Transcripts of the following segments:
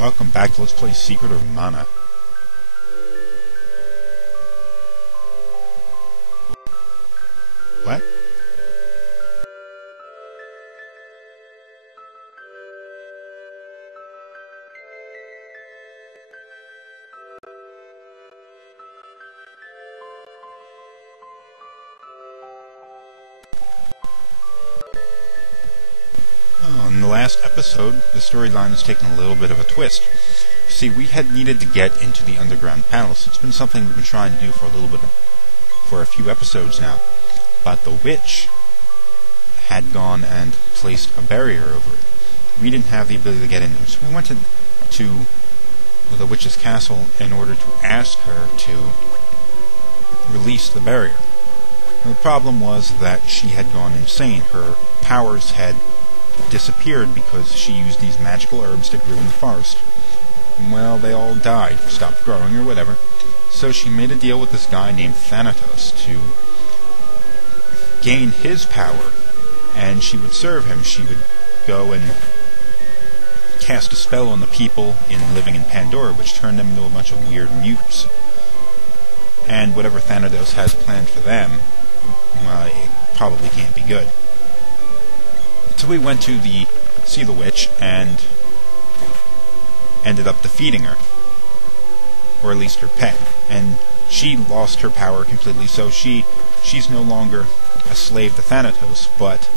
Welcome back to Let's Play Secret of Mana. What? In the last episode, the storyline has taken a little bit of a twist. See, we had needed to get into the underground palace. It's been something we've been trying to do for a few episodes now. But the witch had gone and placed a barrier over it. We didn't have the ability to get in there, so we went to the witch's castle in order to ask her to release the barrier. And the problem was that she had gone insane. Her powers had disappeared because she used these magical herbs that grew in the forest. Well, they all died, stopped growing or whatever. So she made a deal with this guy named Thanatos to gain his power, and she would serve him. She would go and cast a spell on the people living in Pandora, which turned them into a bunch of weird mutants. And whatever Thanatos has planned for them, well, it probably can't be good. So we went to see the witch and ended up defeating her, or at least her pet. And she lost her power completely, so she's no longer a slave to Thanatos, but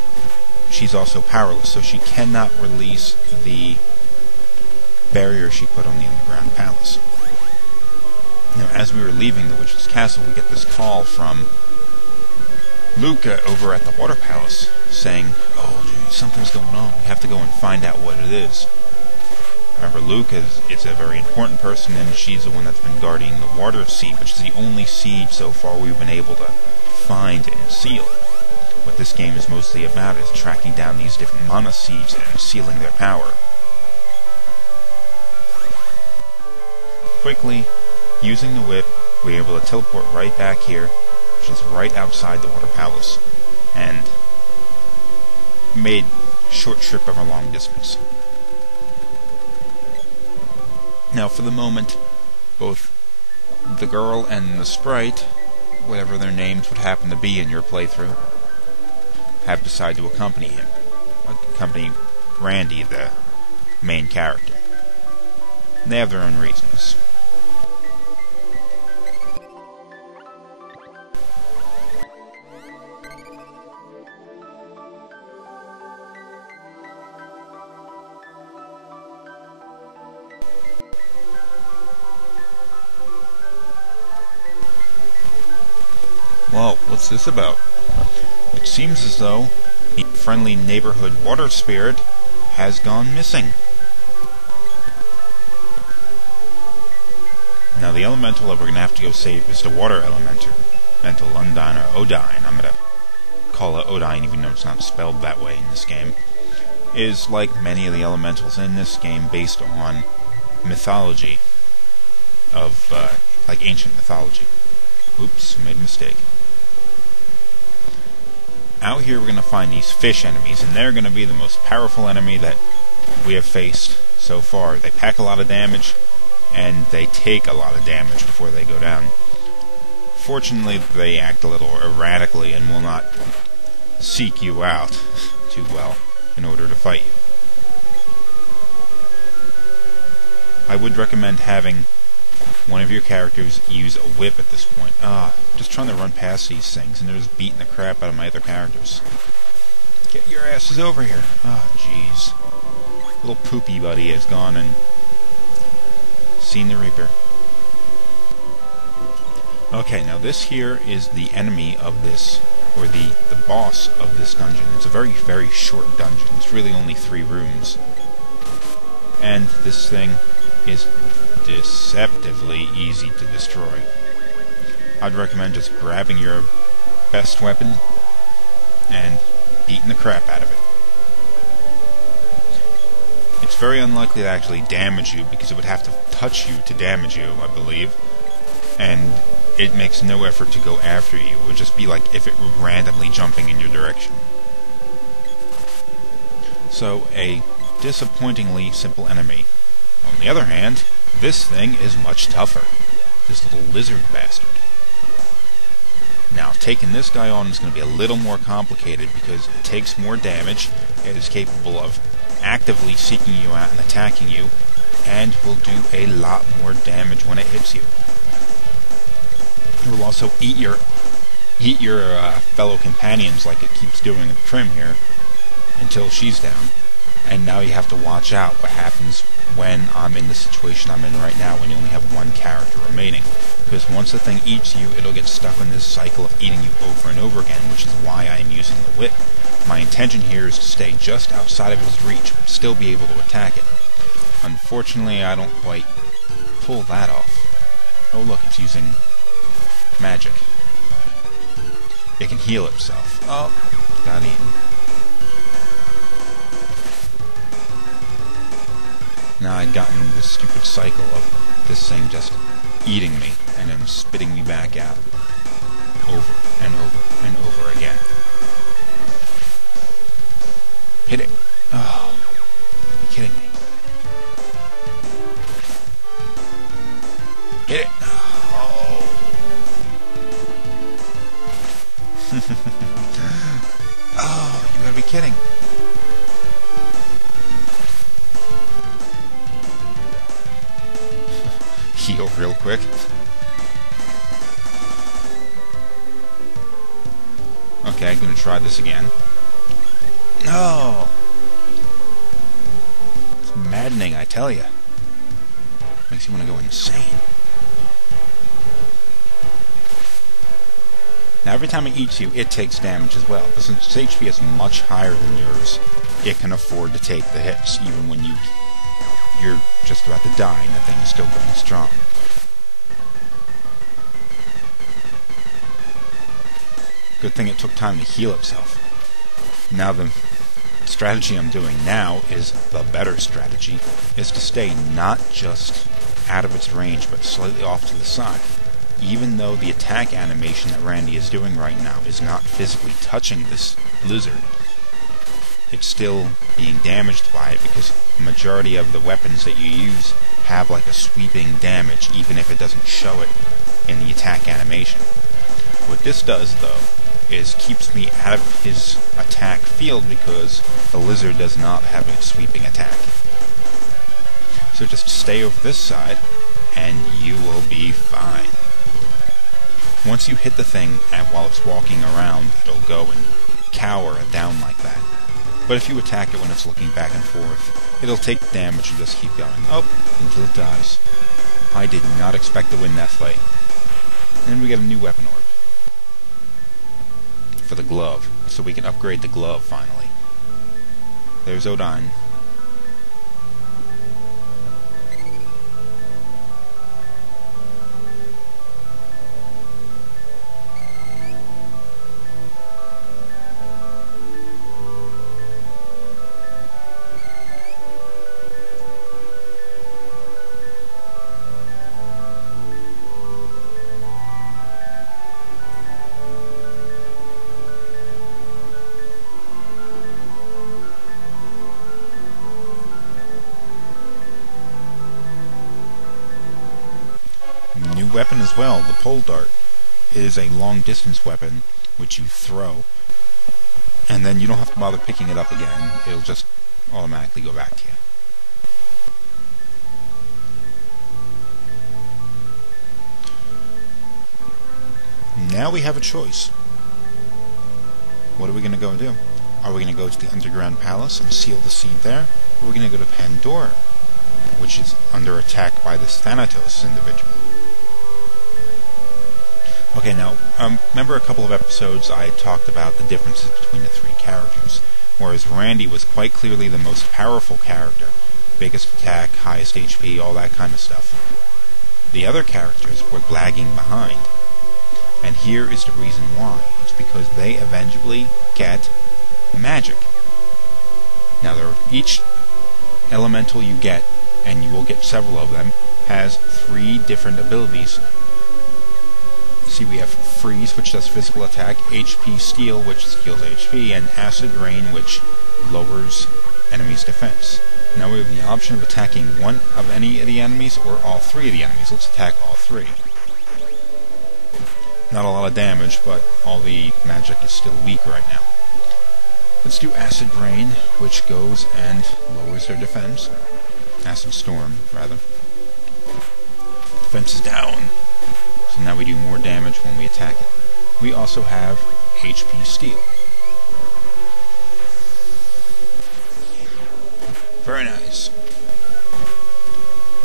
she's also powerless, so she cannot release the barrier she put on the underground palace. Now, as we were leaving the witch's castle, we get this call from Luca over at the water palace saying, "Oh, dude, something's going on. We have to go and find out what it is." Remember, Luca is a very important person, and she's the one that's been guarding the water seed, which is the only seed so far we've been able to find and seal. What this game is mostly about is tracking down these different mana seeds and sealing their power. Quickly, using the whip, we were able to teleport right back here, which is right outside the water palace, and made a short trip of a long distance. Now, for the moment, both the girl and the sprite, whatever their names would happen to be in your playthrough, have decided to accompany him. Accompany Randy, the main character. They have their own reasons. Whoa, what's this about? It seems as though the friendly neighborhood water spirit has gone missing. Now, the elemental that we're going to have to go save is the water elemental, Undine or Undine. I'm going to call it Undine even though it's not spelled that way in this game. Is, like many of the elementals in this game, based on mythology of, like ancient mythology. Oops, made a mistake. Out here we're going to find these fish enemies, and they're going to be the most powerful enemy that we have faced so far. They pack a lot of damage, and they take a lot of damage before they go down. Fortunately, they act a little erratically and will not seek you out too well in order to fight you. I would recommend having one of your characters use a whip at this point. Just trying to run past these things, and they're just beating the crap out of my other characters. Get your asses over here. Jeez. Little poopy buddy has gone and seen the Reaper. Okay, now this here is the enemy of this, or the boss of this dungeon. It's a very, very short dungeon. It's really only 3 rooms. And this thing is deceptively easy to destroy. I'd recommend just grabbing your best weapon and beating the crap out of it. It's very unlikely to actually damage you because it would have to touch you to damage you, I believe. And it makes no effort to go after you. It would just be like if it were randomly jumping in your direction. So, a disappointingly simple enemy. On the other hand, this thing is much tougher. This little lizard bastard. Now, taking this guy on is going to be a little more complicated because it takes more damage, it is capable of actively seeking you out and attacking you, and will do a lot more damage when it hits you. It will also eat your fellow companions like it keeps doing at Trim here, until she's down. And now you have to watch out what happens when I'm in the situation I'm in right now, when you only have one character remaining. Because once the thing eats you, it'll get stuck in this cycle of eating you over and over again, which is why I'm using the whip. My intention here is to stay just outside of its reach, but still be able to attack it. Unfortunately, I don't quite pull that off. Oh look, it's using magic. It can heal itself. Oh, got eaten. Now I'd gotten into this stupid cycle of this thing just eating me and then spitting me back out over and over and over again. Hit it. Oh, are you kidding me? Hit it. Oh. Oh, you gotta be kidding. Heal real quick. Okay, I'm gonna try this again. No! It's maddening, I tell you. Makes you want to go insane. Now, every time it eats you, it takes damage as well. But since its HP is much higher than yours, it can afford to take the hits, even when you're just about to die and the thing is still going strong. Good thing it took time to heal itself. Now the strategy I'm doing now is the better strategy, is to stay not just out of its range, but slightly off to the side. Even though the attack animation that Randy is doing right now is not physically touching this lizard, it's still being damaged by it, because the majority of the weapons that you use have like a sweeping damage, even if it doesn't show it in the attack animation. What this does, though, is keeps me out of his attack field, because the lizard does not have a sweeping attack. So just stay over this side, and you will be fine. Once you hit the thing, and while it's walking around, it'll go and cower down like that. But if you attack it when it's looking back and forth, it'll take damage and just keep going up until it dies. I did not expect to win that fight. And then we get a new weapon orb for the glove, so we can upgrade the glove finally. There's Undine. New weapon as well, the pole dart. It is a long distance weapon which you throw, and then you don't have to bother picking it up again. It'll just automatically go back to you. Now we have a choice. What are we going to go do? Are we going to go to the underground palace and seal the seed there? Or are we going to go to Pandora, which is under attack by this Thanatos individual? Okay, now, remember a couple of episodes I talked about the differences between the three characters, whereas Randy was quite clearly the most powerful character, biggest attack, highest HP, all that kind of stuff. The other characters were lagging behind, and here is the reason why. It's because they eventually get magic. Now, each elemental you get, and you will get several of them, has 3 different abilities. See, we have Freeze, which does physical attack, HP Steel, which heals HP, and Acid Rain, which lowers enemies' defense. Now we have the option of attacking one of any of the enemies or all three of the enemies. Let's attack all three. Not a lot of damage, but all the magic is still weak right now. Let's do Acid Rain, which goes and lowers their defense. Acid Storm, rather. Defense is down. So now we do more damage when we attack it. We also have HP Steel. Very nice.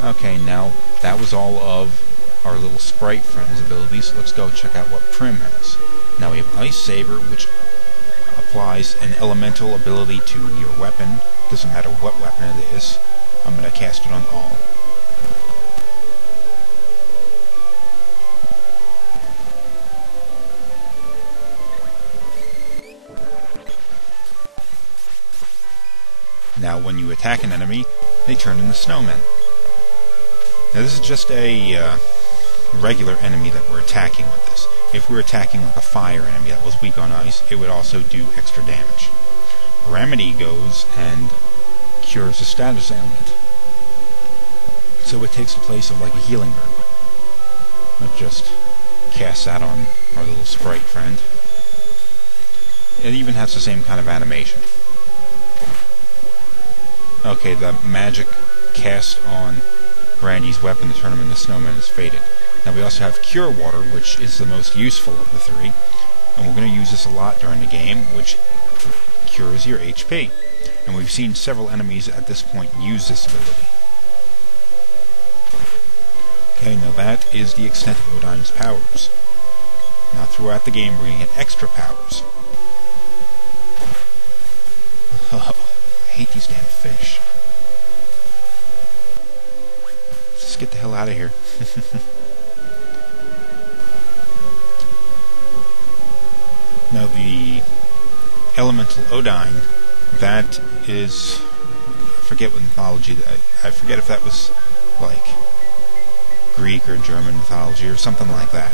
Okay, now that was all of our little sprite friend's abilities. Let's go check out what Prim has. Now we have Ice Saber, which applies an elemental ability to your weapon. Doesn't matter what weapon it is. I'm going to cast it on all. Now when you attack an enemy, they turn into snowmen. Now this is just a regular enemy that we're attacking with this. If we were attacking like a fire enemy that was weak on ice, it would also do extra damage. Remedy goes and cures a status ailment. So it takes the place of like a healing herb. It just casts that on our little sprite friend. It even has the same kind of animation. Okay, the magic cast on Brandy's weapon to turn him into snowmen is faded. Now we also have Cure Water, which is the most useful of the three, and we're going to use this a lot during the game, which cures your HP. And we've seen several enemies at this point use this ability. Okay, now that is the extent of Undine's powers. Now throughout the game we're going to get extra powers. Oh, I hate these damn fish. Let's just get the hell out of here. Now the elemental Undine, that is, I forget what mythology, I forget if that was like Greek or German mythology or something like that.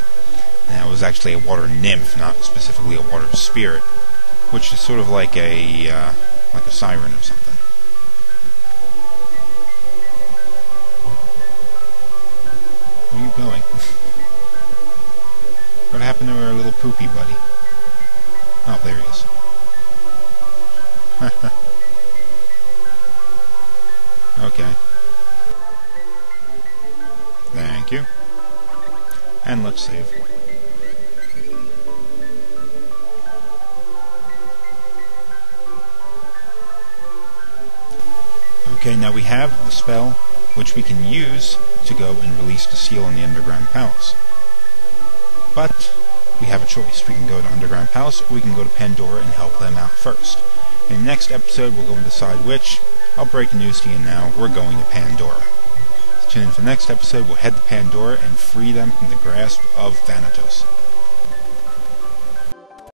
Now it was actually a water nymph, not specifically a water spirit, which is sort of like a siren or something. Where are you going? What happened to our little poopy buddy? Oh, there he is. Okay. Thank you. And let's save. Okay, now we have the spell which we can use to go and release the seal in the Underground Palace. But we have a choice. We can go to Underground Palace, or we can go to Pandora and help them out first. In the next episode, we'll go and decide which. I'll break the news to you now. We're going to Pandora. So tune in for the next episode. We'll head to Pandora and free them from the grasp of Thanatos.